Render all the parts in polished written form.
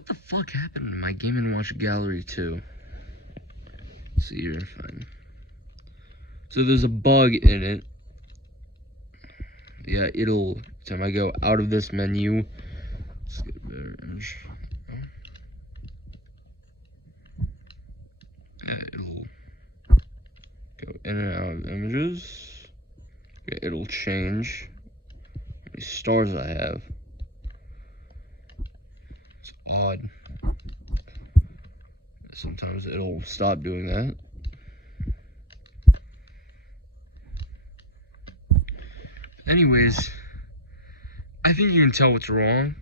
What the fuck happened to my Game & Watch gallery too? Let's see here, fine. So there's a bug in it. Yeah, it'll, time I go out of this menu, let's get a better image. It'll go in and out of images. Yeah, it'll change how many stars I have. It's odd. Sometimes it'll stop doing that. Anyways, I think you can tell what's wrong.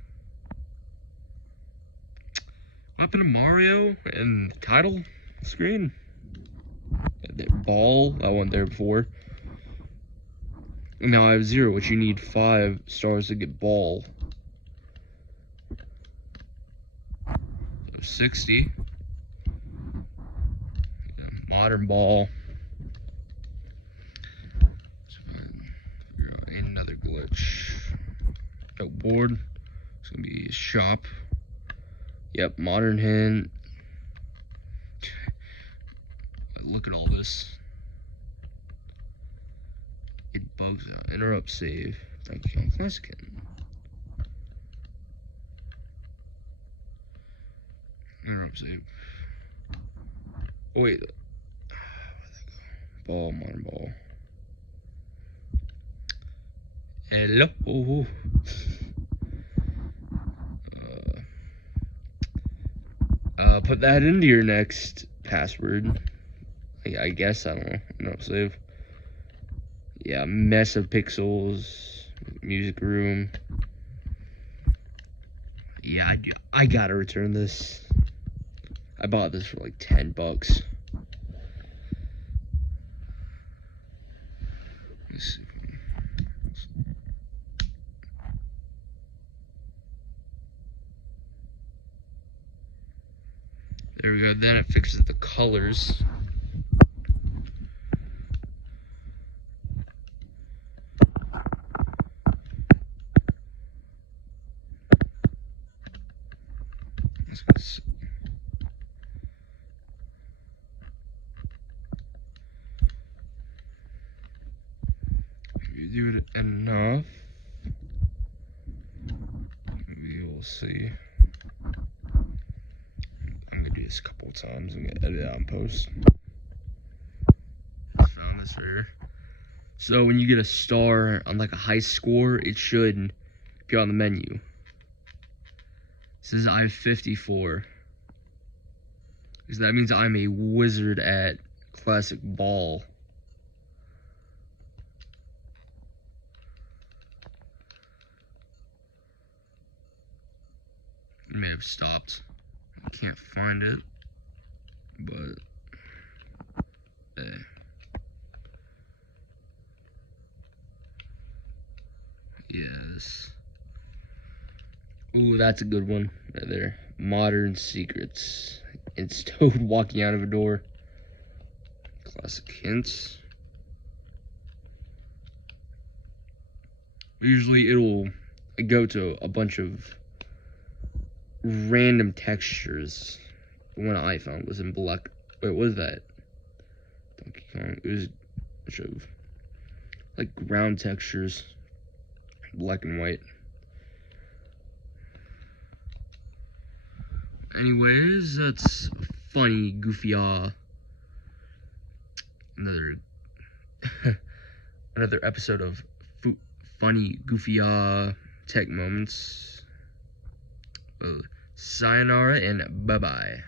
What happened to Mario and the title screen? That ball, I wasn't there before. And now I have 0, which you need 5 stars to get ball. 60. Modern ball. Another glitch. Oh, board. It's gonna be a shop. Yep, modern hint. Look at all this. It bugs out. Interrupt save. Thank you. Classic hint. Interrupt save. Oh wait. Where'd that go? Ball, modern ball. Hello. Put that into your next password. I guess, I don't know. No, save. Yeah, mess of pixels. Music room. Yeah, I gotta return this. I bought this for like 10 bucks. Let's see. There we go. Then it fixes the colors. If you do it enough, we will see. I'm gonna do this a couple of times. I'm gonna edit it out and post. Found this right here. So when you get a star on like a high score, it should go on the menu. It says I have 54. Because that means I'm a wizard at classic ball. It may have stopped. I can't find it, but yes. Ooh, that's a good one right there. Modern secrets. It's Toad walking out of a door. Classic hints. Usually it'll go to a bunch of random textures. The one I found was in black. Wait, what was that? Donkey Kong. It was a bunch of like ground textures, black and white. Anyways, that's funny, goofy, another episode of funny, goofy, tech moments. Sayonara and bye-bye.